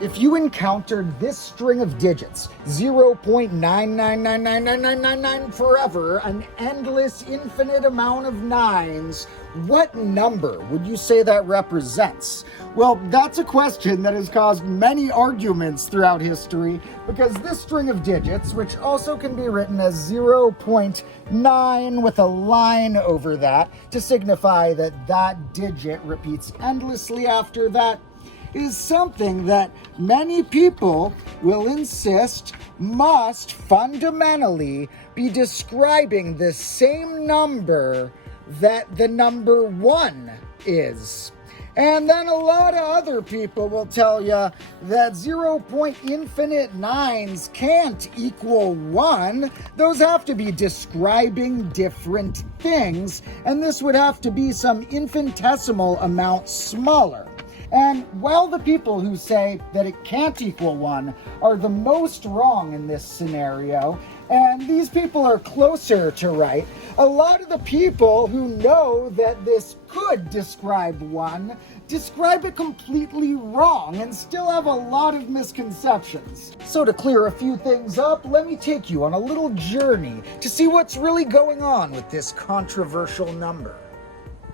If you encountered this string of digits, 0.9999999 forever, an endless infinite amount of nines, what number would you say that represents? Well, that's a question that has caused many arguments throughout history, because this string of digits, which also can be written as 0.9 with a line over that to signify that that digit repeats endlessly after that, is something that many people will insist must fundamentally be describing the same number that the number 1 is. And then a lot of other people will tell you that 0.infinite nines can't equal 1. Those have to be describing different things, and this would have to be some infinitesimal amount smaller. And while the people who say that it can't equal 1 are the most wrong in this scenario, and these people are closer to right, a lot of the people who know that this could describe 1 describe it completely wrong and still have a lot of misconceptions. So to clear a few things up, let me take you on a little journey to see what's really going on with this controversial number.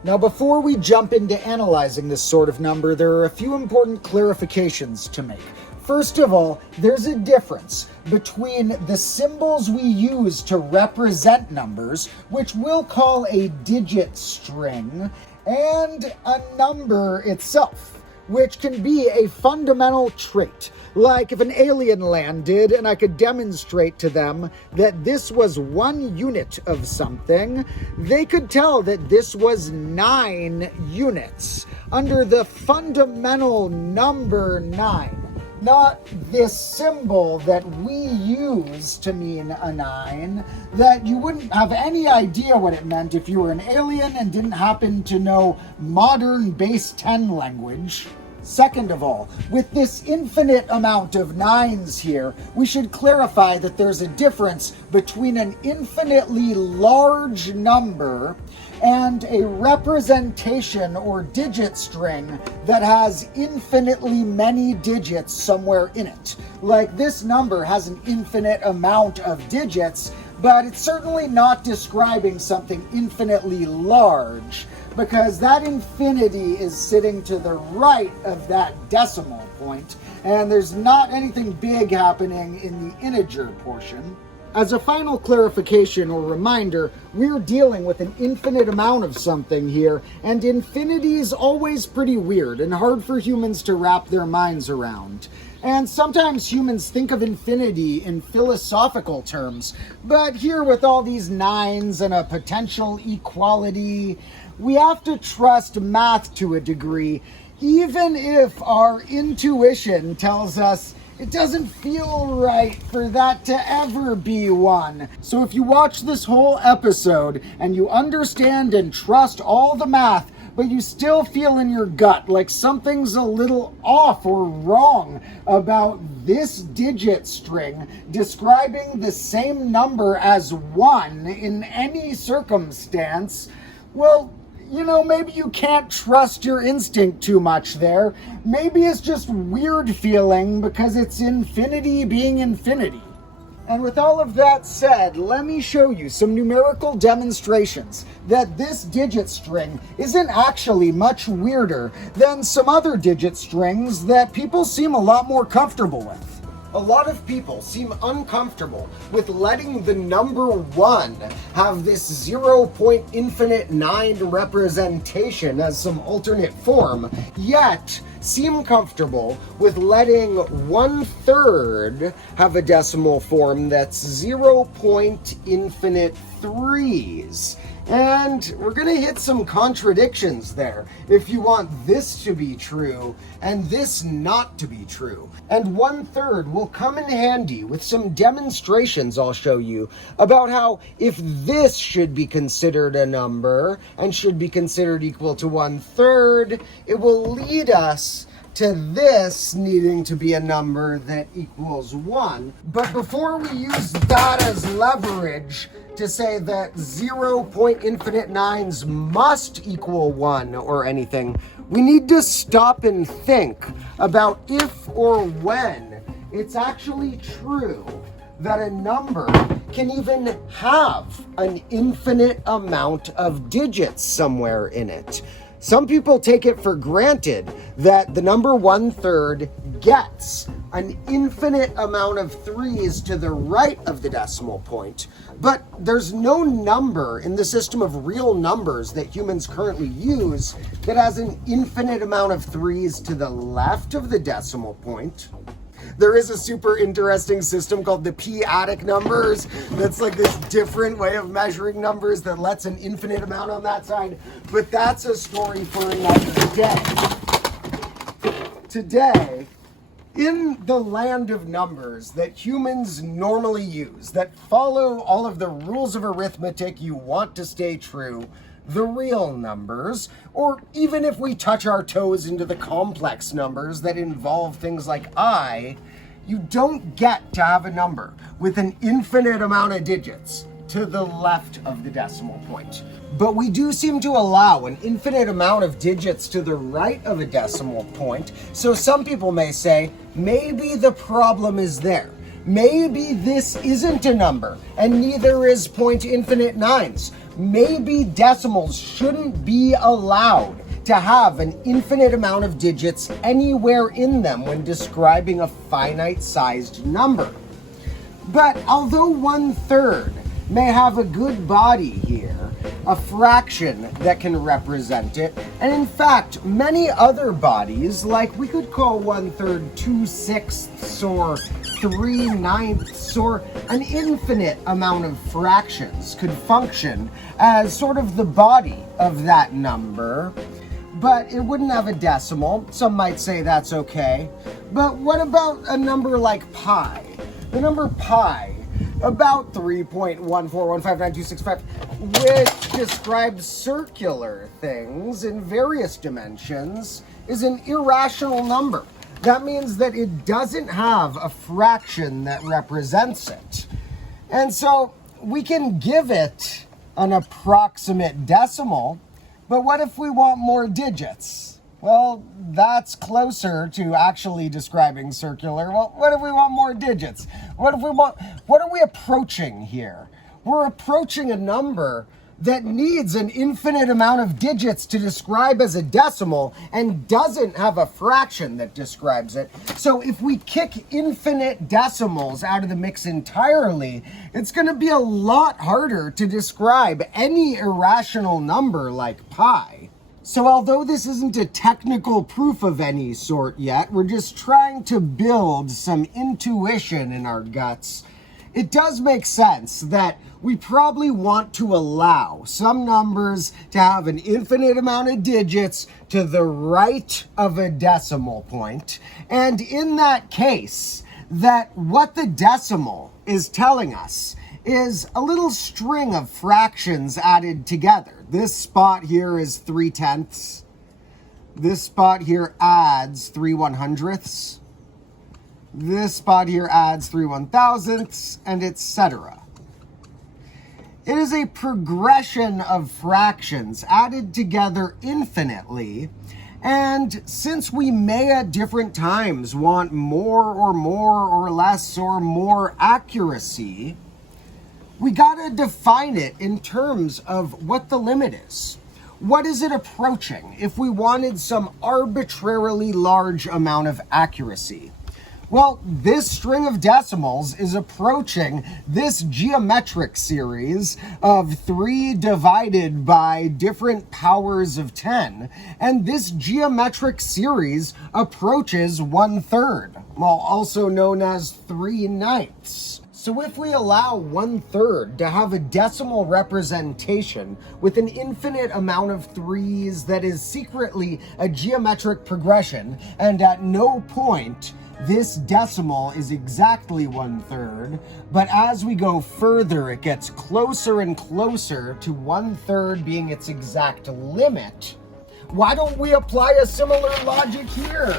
Now, before we jump into analyzing this sort of number, there are a few important clarifications to make. First of all, there's a difference between the symbols we use to represent numbers, which we'll call a digit string, and a number itself, which can be a fundamental trait. Like if an alien landed and I could demonstrate to them that this was 1 unit of something, they could tell that this was 9 units under the fundamental number 9. Not this symbol that we use to mean a 9, that you wouldn't have any idea what it meant if you were an alien and didn't happen to know modern base 10 language. Second of all, with this infinite amount of 9s here, we should clarify that there's a difference between an infinitely large number and a representation or digit string that has infinitely many digits somewhere in it. Like this number has an infinite amount of digits, but it's certainly not describing something infinitely large, because that infinity is sitting to the right of that decimal point, and there's not anything big happening in the integer portion. As a final clarification or reminder, we're dealing with an infinite amount of something here, and infinity is always pretty weird and hard for humans to wrap their minds around. And sometimes humans think of infinity in philosophical terms, but here with all these 9s and a potential equality, we have to trust math to a degree, even if our intuition tells us it doesn't feel right for that to ever be 1. So if you watch this whole episode and you understand and trust all the math, but you still feel in your gut like something's a little off or wrong about this digit string describing the same number as 1 in any circumstance, well, you know, maybe you can't trust your instinct too much there. Maybe it's just weird feeling because it's infinity being infinity. And with all of that said, let me show you some numerical demonstrations that this digit string isn't actually much weirder than some other digit strings that people seem a lot more comfortable with. A lot of people seem uncomfortable with letting the number 1 have this 0.infinite9 representation as some alternate form, yet seem comfortable with letting 1/3 have a decimal form that's 0.infinite3s. And we're going to hit some contradictions there if you want this to be true and this not to be true. And 1/3 will come in handy with some demonstrations I'll show you about how if this should be considered a number and should be considered equal to 1/3, it will lead us to this needing to be a number that equals 1. But before we use that as leverage to say that 0.infinite9s must equal 1 or anything, we need to stop and think about if or when it's actually true that a number can even have an infinite amount of digits somewhere in it. Some people take it for granted that the number 1/3 gets an infinite amount of 3's to the right of the decimal point, but there's no number in the system of real numbers that humans currently use that has an infinite amount of 3's to the left of the decimal point. There is a super interesting system called the p-adic numbers that's like this different way of measuring numbers that lets an infinite amount on that side, but that's a story for another day. Today, in the land of numbers that humans normally use, that follow all of the rules of arithmetic you want to stay true, the real numbers, or even if we touch our toes into the complex numbers that involve things like I, you don't get to have a number with an infinite amount of digits to the left of the decimal point. But we do seem to allow an infinite amount of digits to the right of a decimal point, so some people may say, maybe the problem is there. Maybe this isn't a number, and neither is point infinite nines. Maybe decimals shouldn't be allowed to have an infinite amount of digits anywhere in them when describing a finite-sized number. But although 1/3 may have a good body here, a fraction that can represent it, and in fact, many other bodies, like we could call 1/3 2/6 or 3/9, or an infinite amount of fractions could function as sort of the body of that number, but it wouldn't have a decimal. Some might say that's okay. But what about a number like pi? The number pi, about 3.141592665, which describes circular things in various dimensions, is an irrational number. That means that it doesn't have a fraction that represents it. And so we can give it an approximate decimal, but what if we want more digits? Well, that's closer to actually describing circular. Well, what if we want more digits? What are we approaching here? We're approaching a number that needs an infinite amount of digits to describe as a decimal and doesn't have a fraction that describes it. So if we kick infinite decimals out of the mix entirely, it's going to be a lot harder to describe any irrational number like pi. So although this isn't a technical proof of any sort yet, we're just trying to build some intuition in our guts. It does make sense that we probably want to allow some numbers to have an infinite amount of digits to the right of a decimal point. And in that case, that what the decimal is telling us is a little string of fractions added together. This spot here is 3/10. This spot here adds 3/100. This spot here adds 3/1000, and etc. It is a progression of fractions added together infinitely, and since we may at different times want more or less or more accuracy, we gotta define it in terms of what the limit is. What is it approaching if we wanted some arbitrarily large amount of accuracy? Well, this string of decimals is approaching this geometric series of 3 divided by different powers of 10, and this geometric series approaches 1/3, well, also known as 3/9. So if we allow 1/3 to have a decimal representation with an infinite amount of 3's that is secretly a geometric progression, and at no point this decimal is exactly 1/3, but as we go further, it gets closer and closer to 1/3 being its exact limit. Why don't we apply a similar logic here?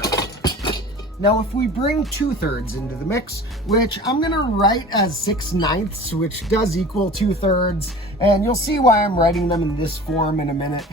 Now, if we bring 2/3 into the mix, which I'm gonna write as 6/9, which does equal 2/3, and you'll see why I'm writing them in this form in a minute.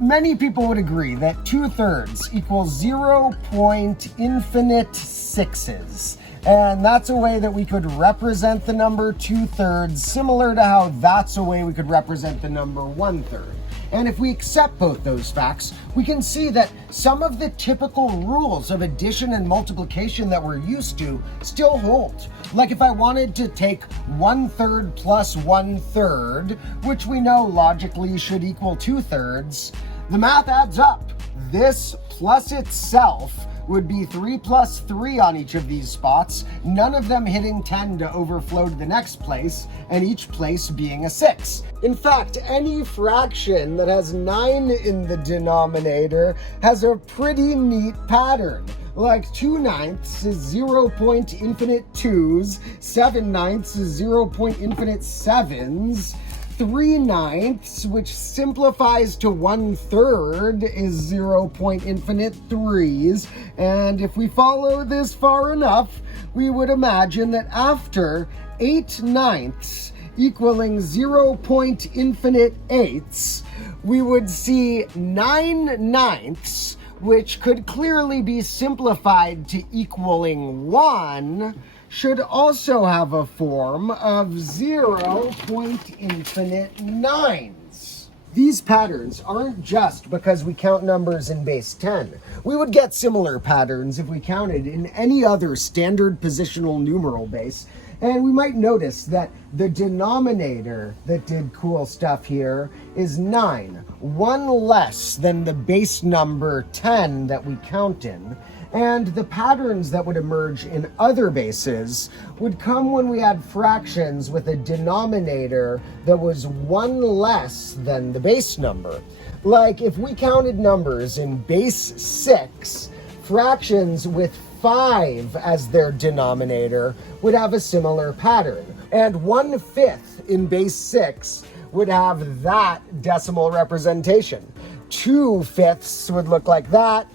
many people would agree that 2/3 equals 0.infinite sixes. And that's a way that we could represent the number 2/3, similar to how that's a way we could represent the number 1/3. And if we accept both those facts, we can see that some of the typical rules of addition and multiplication that we're used to still hold. Like if I wanted to take 1/3 plus 1/3, which we know logically should equal 2/3, the math adds up. This plus itself would be 3 plus 3 on each of these spots, none of them hitting 10 to overflow to the next place, and each place being a 6. In fact, any fraction that has 9 in the denominator has a pretty neat pattern. Like 2/9 is 0.infinite 2s, 7/9 is 0.infinite 7s, 3/9, which simplifies to 1/3, is 0.infinite 3s. And if we follow this far enough, we would imagine that after 8/9 equaling 0.infinite 8s, we would see 9/9, which could clearly be simplified to equaling 1, should also have a form of 0.infinite 9s. These patterns aren't just because we count numbers in base 10. We would get similar patterns if we counted in any other standard positional numeral base. And we might notice that the denominator that did cool stuff here is 9, one less than the base number 10 that we count in. And the patterns that would emerge in other bases would come when we had fractions with a denominator that was one less than the base number. Like if we counted numbers in base 6, fractions with 5 as their denominator would have a similar pattern. And 1/5 in base 6 would have that decimal representation. 2/5 would look like that.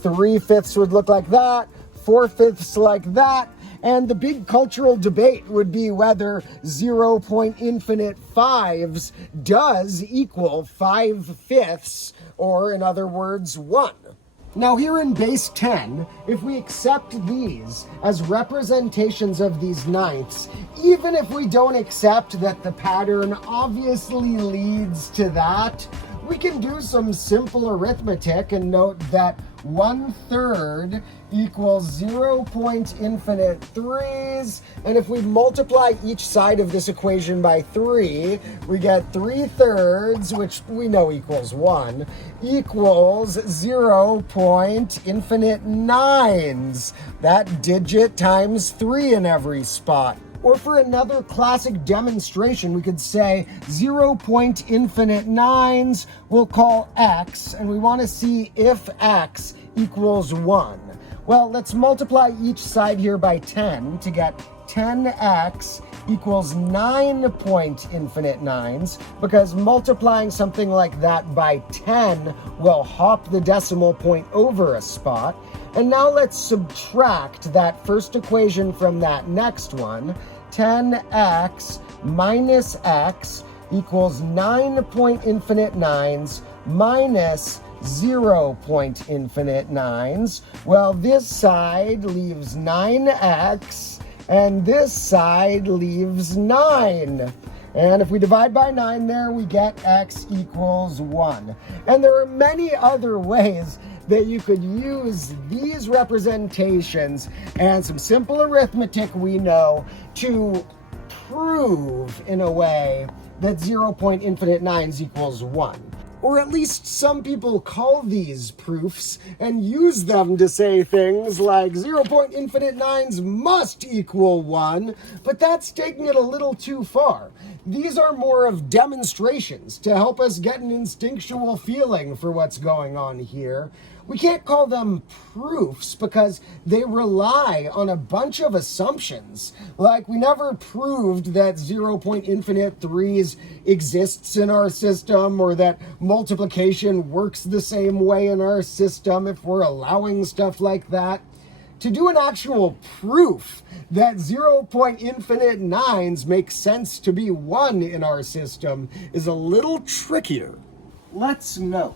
3/5 would look like that, 4/5 like that, and the big cultural debate would be whether 0.infinite 5s does equal 5/5, or in other words, 1. Now here in base 10, if we accept these as representations of these ninths, even if we don't accept that the pattern obviously leads to that, we can do some simple arithmetic and note that 1/3 equals 0.infinite 3s, and if we multiply each side of this equation by 3, we get 3/3, which we know equals 1, equals 0.infinite 9s. That digit times 3 in every spot. Or for another classic demonstration, we could say 0.infinite 9s we'll call x, and we want to see if x equals 1. Well, let's multiply each side here by 10 to get 10x equals 9.infinite 9s, because multiplying something like that by 10 will hop the decimal point over a spot. And now let's subtract that first equation from that next one. 10x minus x equals 9.infinite 9s minus 0.infinite 9s. Well, this side leaves 9x, and this side leaves 9. And if we divide by 9 there, we get x equals 1. And there are many other ways that you could use these representations and some simple arithmetic we know to prove in a way that 0.infinite 9s equals 1. Or at least some people call these proofs and use them to say things like 0.infinite 9s must equal 1, but that's taking it a little too far. These are more of demonstrations to help us get an instinctual feeling for what's going on here. We can't call them proofs because they rely on a bunch of assumptions. Like, we never proved that 0.infinite 3s exists in our system, or that multiplication works the same way in our system if we're allowing stuff like that. To do an actual proof that 0.infinite 9s makes sense to be 1 in our system is a little trickier. Let's note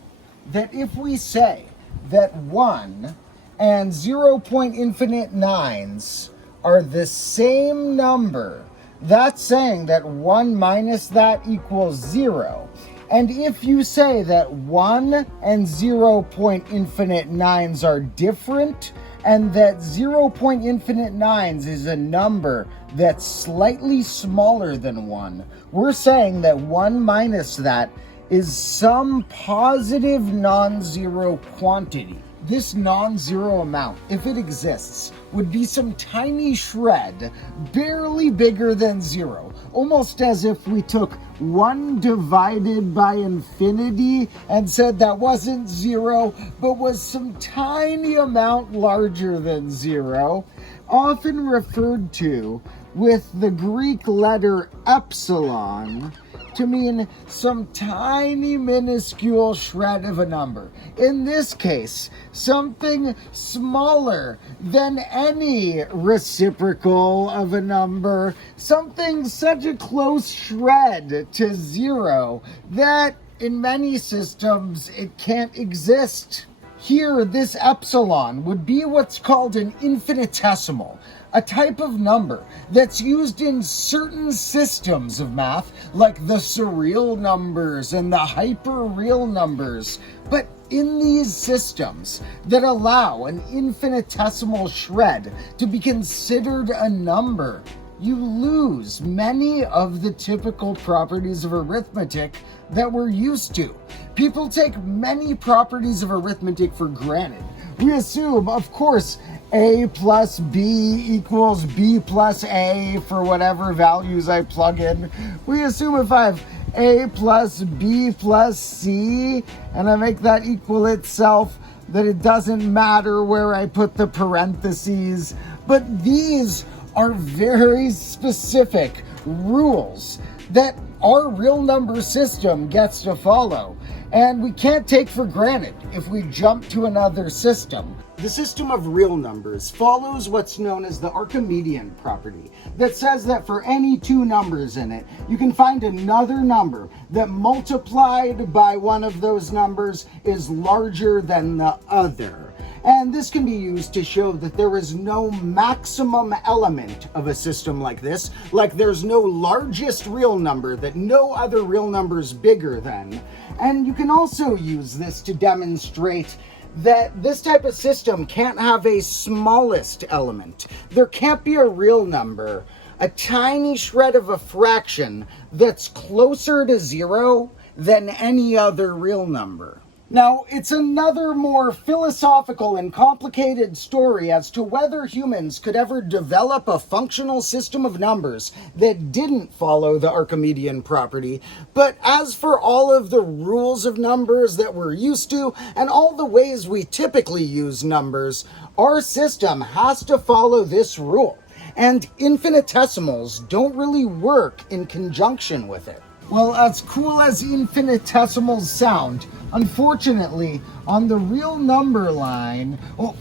that if we say that 1 and 0.9 are the same number, that's saying that 1 minus that equals 0. And if you say that 1 and 0.9 are different, and that 0.9 is a number that's slightly smaller than 1, we're saying that 1 minus that is some positive non-zero quantity. This non-zero amount, if it exists, would be some tiny shred, barely bigger than 0, almost as if we took 1 divided by infinity and said that wasn't 0, but was some tiny amount larger than 0, often referred to with the Greek letter epsilon to mean some tiny minuscule shred of a number. In this case, something smaller than any reciprocal of a number, something such a close shred to 0 that in many systems it can't exist. Here, this epsilon would be what's called an infinitesimal, a type of number that's used in certain systems of math, like the surreal numbers and the hyperreal numbers. But in these systems that allow an infinitesimal shred to be considered a number, you lose many of the typical properties of arithmetic that we're used to. People take many properties of arithmetic for granted. We assume, of course, a plus b equals b plus a for whatever values I plug in. We assume if I have a plus b plus c and I make that equal itself, that it doesn't matter where I put the parentheses. But these are very specific rules that our real number system gets to follow, and we can't take for granted if we jump to another system. The system of real numbers follows what's known as the Archimedean property that says that for any two numbers in it, you can find another number that multiplied by one of those numbers is larger than the other. And this can be used to show that there is no maximum element of a system like this, like there's no largest real number that no other real number is bigger than. And you can also use this to demonstrate that this type of system can't have a smallest element. There can't be a real number, a tiny shred of a fraction that's closer to 0 than any other real number. Now, it's another more philosophical and complicated story as to whether humans could ever develop a functional system of numbers that didn't follow the Archimedean property. But as for all of the rules of numbers that we're used to and all the ways we typically use numbers, our system has to follow this rule. And infinitesimals don't really work in conjunction with it. Well, as cool as infinitesimals sound, unfortunately, on the real number line... Oh,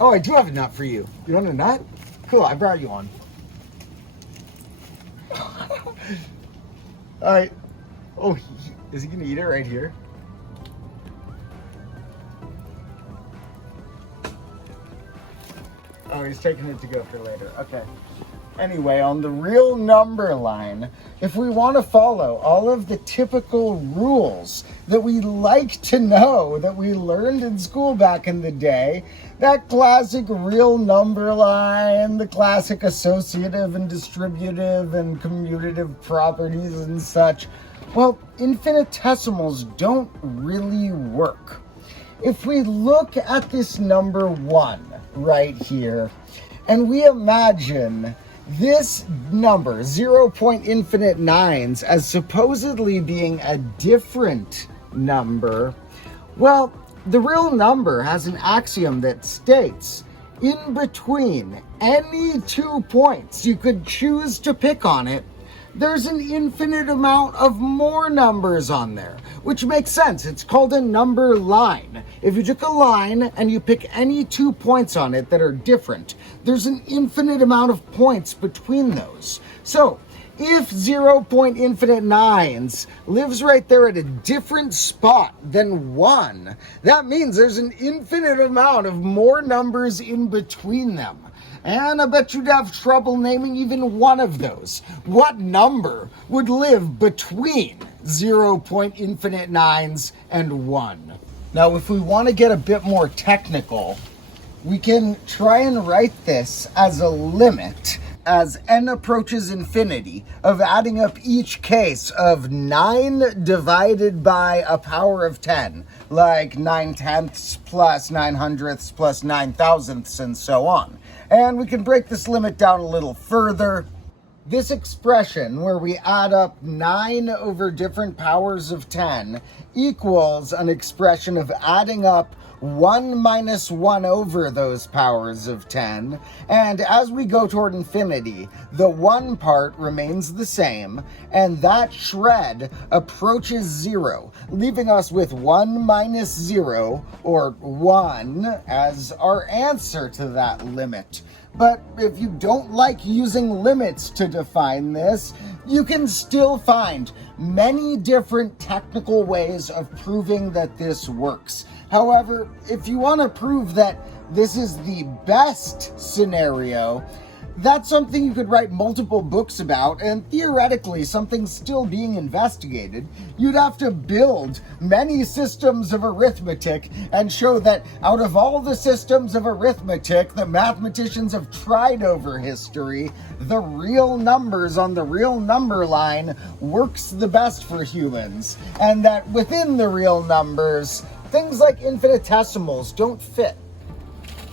I do have a nut for you. You want a nut? Cool, I brought you one. Alright. Oh, is he gonna eat it right here? Oh, he's taking it to go for later. Okay. Anyway, on the real number line, if we want to follow all of the typical rules that we like to know, that we learned in school back in the day, that classic real number line, the classic associative and distributive and commutative properties and such, well, infinitesimals don't really work. If we look at this number 1 right here, and we imagine this number, 0.9, as supposedly being a different number, well, the real number has an axiom that states in between any 2 points you could choose to pick on it, there's an infinite amount of more numbers on there, which makes sense. It's called a number line. If you took a line and you pick any 2 points on it that are different, there's an infinite amount of points between those. So If 0.infinite9s lives right there at a different spot than 1, that means there's an infinite amount of more numbers in between them. And I bet you'd have trouble naming even one of those. What number would live between 0.infinite9s and 1? Now, if we want to get a bit more technical, we can try and write this as a limit as n approaches infinity of adding up each case of 9 divided by a power of 10, like 9/10ths plus 9/100ths plus 9,000ths and so on. And we can break this limit down a little further. This expression where we add up 9 over different powers of 10 equals an expression of adding up 1 minus 1 over those powers of 10, and as we go toward infinity, the 1 part remains the same, and that shred approaches 0, leaving us with 1 minus 0, or 1, as our answer to that limit. But if you don't like using limits to define this, you can still find many different technical ways of proving that this works. However, if you want to prove that this is the best scenario, that's something you could write multiple books about, and theoretically something's still being investigated. You'd have to build many systems of arithmetic and show that out of all the systems of arithmetic that mathematicians have tried over history, the real numbers on the real number line works the best for humans, and that within the real numbers, things like infinitesimals don't fit.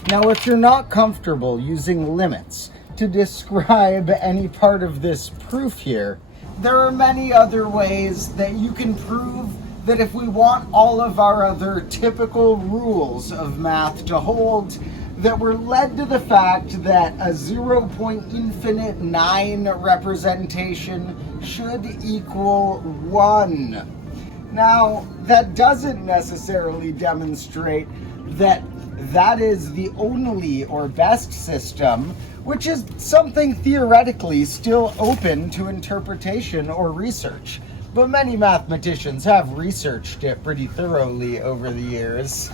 Now, if you're not comfortable using limits to describe any part of this proof here, there are many other ways that you can prove that if we want all of our other typical rules of math to hold, that we're led to the fact that a 0.infinite9 representation should equal 1. Now, that doesn't necessarily demonstrate that that is the only or best system, which is something theoretically still open to interpretation or research. But many mathematicians have researched it pretty thoroughly over the years.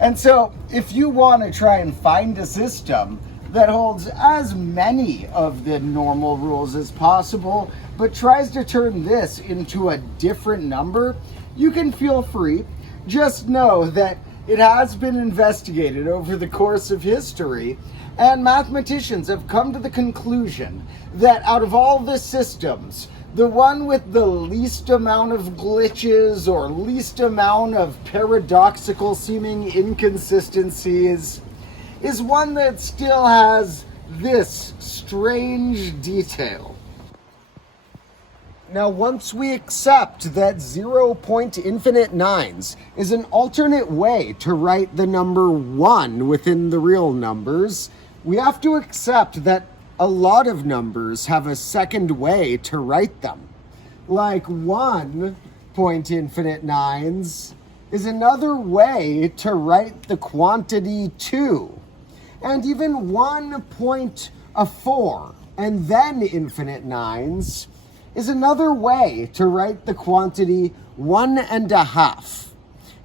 And so, if you want to try and find a system that holds as many of the normal rules as possible, but tries to turn this into a different number, you can feel free. Just know that it has been investigated over the course of history, and mathematicians have come to the conclusion that out of all the systems, the one with the least amount of glitches or least amount of paradoxical seeming inconsistencies is one that still has this strange detail. Now, once we accept that 0.infinite9s is an alternate way to write the number 1 within the real numbers, we have to accept that a lot of numbers have a second way to write them. Like 1.infinite9s is another way to write the quantity 2. And even 1.4 and then infinite 9s is another way to write the quantity 1.5.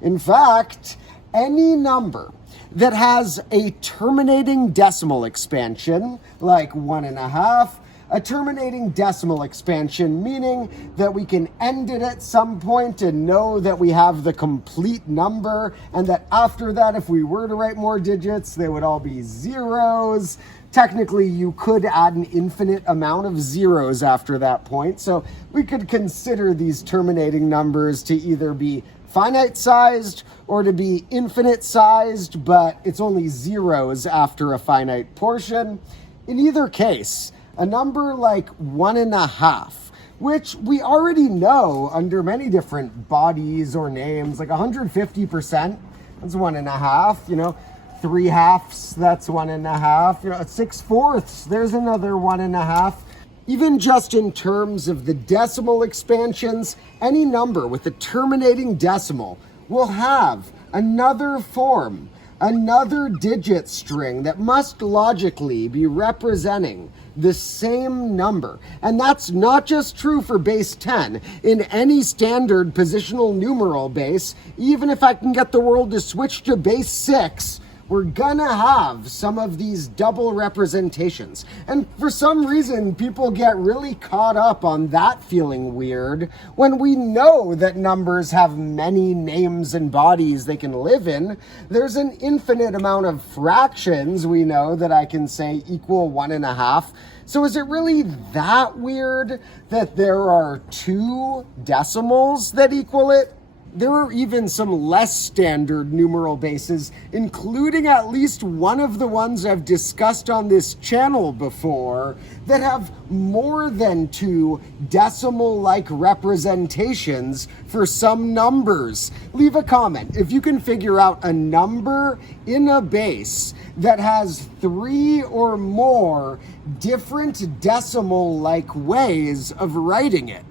In fact, any number that has a terminating decimal expansion, like 1.5, a terminating decimal expansion, meaning that we can end it at some point and know that we have the complete number, and that after that, if we were to write more digits, they would all be zeros. Technically, you could add an infinite amount of zeros after that point, so we could consider these terminating numbers to either be finite-sized or to be infinite-sized, but it's only zeros after a finite portion. In either case, a number like 1.5, which we already know under many different bodies or names, like 150%, that's 1.5, 3/2, that's 1.5, 6/4, there's another 1.5. Even just in terms of the decimal expansions, any number with a terminating decimal will have another form another digit string that must logically be representing the same number. And that's not just true for base 10. In any standard positional numeral base, even if I can get the world to switch to base 6, we're gonna have some of these double representations. And for some reason, people get really caught up on that feeling weird when we know that numbers have many names and bodies they can live in. There's an infinite amount of fractions we know that I can say equal 1.5. So is it really that weird that there are 2 decimals that equal it? There are even some less standard numeral bases, including at least one of the ones I've discussed on this channel before, that have more than 2 decimal-like representations for some numbers. Leave a comment if you can figure out a number in a base that has 3 or more different decimal-like ways of writing it.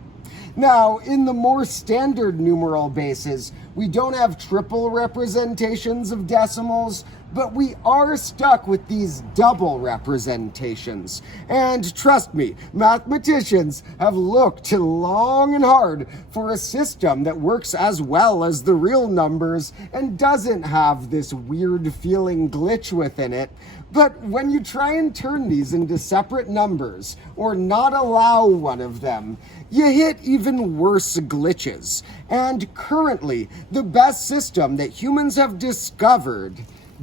Now, in the more standard numeral bases, we don't have triple representations of decimals, but we are stuck with these double representations. And trust me, mathematicians have looked long and hard for a system that works as well as the real numbers and doesn't have this weird feeling glitch within it. But when you try and turn these into separate numbers, or not allow one of them, you hit even worse glitches. And currently, the best system that humans have discovered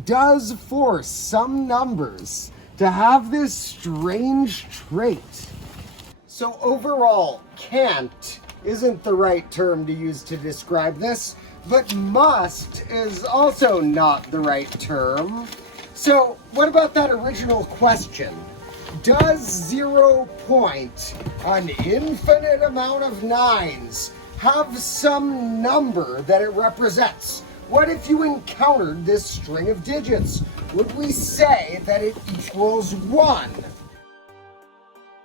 does force some numbers to have this strange trait. So overall, can't isn't the right term to use to describe this, but must is also not the right term. So what about that original question? Does 0 point, an infinite amount of 9s, have some number that it represents? What if you encountered this string of digits? Would we say that it equals 1?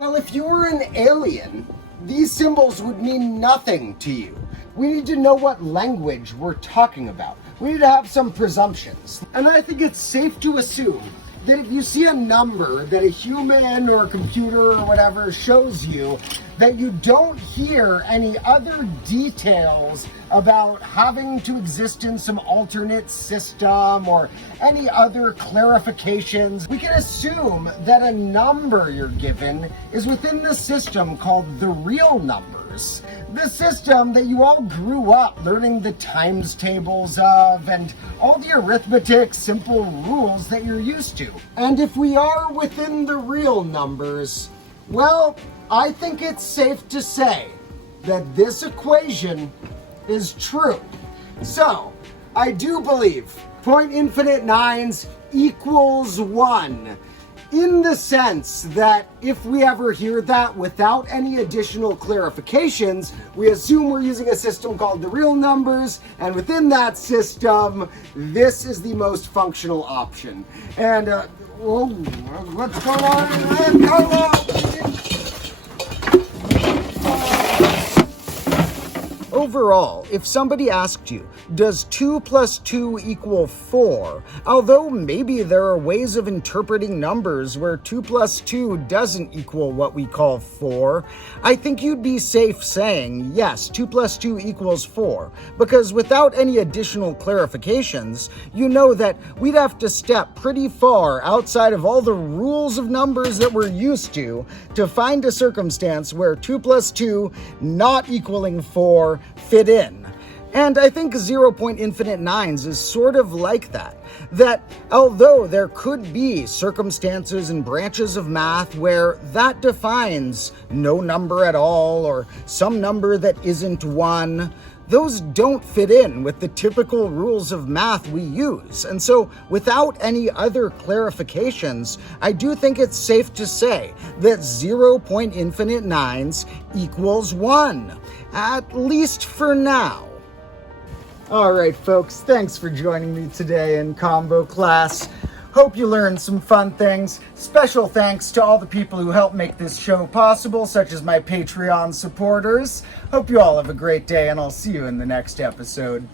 Well, if you were an alien, these symbols would mean nothing to you. We need to know what language we're talking about. We need to have some presumptions. And I think it's safe to assume that if you see a number that a human or a computer or whatever shows you, that you don't hear any other details about having to exist in some alternate system or any other clarifications. We can assume that a number you're given is within the system called the real numbers. The system that you all grew up learning the times tables of and all the arithmetic simple rules that you're used to. And if we are within the real numbers, well, I think it's safe to say that this equation is true. So, I do believe point infinite 9s equals 1. In the sense that if we ever hear that without any additional clarifications, we assume we're using a system called the real numbers, and within that system, this is the most functional option. And, what's going on? Overall, if somebody asked you, does 2 plus 2 equal 4? Although maybe there are ways of interpreting numbers where 2 plus 2 doesn't equal what we call 4, I think you'd be safe saying, yes, 2 plus 2 equals 4. Because without any additional clarifications, you know that we'd have to step pretty far outside of all the rules of numbers that we're used to find a circumstance where 2 plus 2 not equaling 4 fit in. And I think 0 point infinite 9s is sort of like that. That although there could be circumstances and branches of math where that defines no number at all or some number that isn't 1, those don't fit in with the typical rules of math we use. And so without any other clarifications, I do think it's safe to say that 0 point infinite 9s equals 1. At least for now. All right, folks, thanks for joining me today in combo class. Hope you learned some fun things. Special thanks to all the people who helped make this show possible, such as my Patreon supporters. Hope you all have a great day, and I'll see you in the next episode.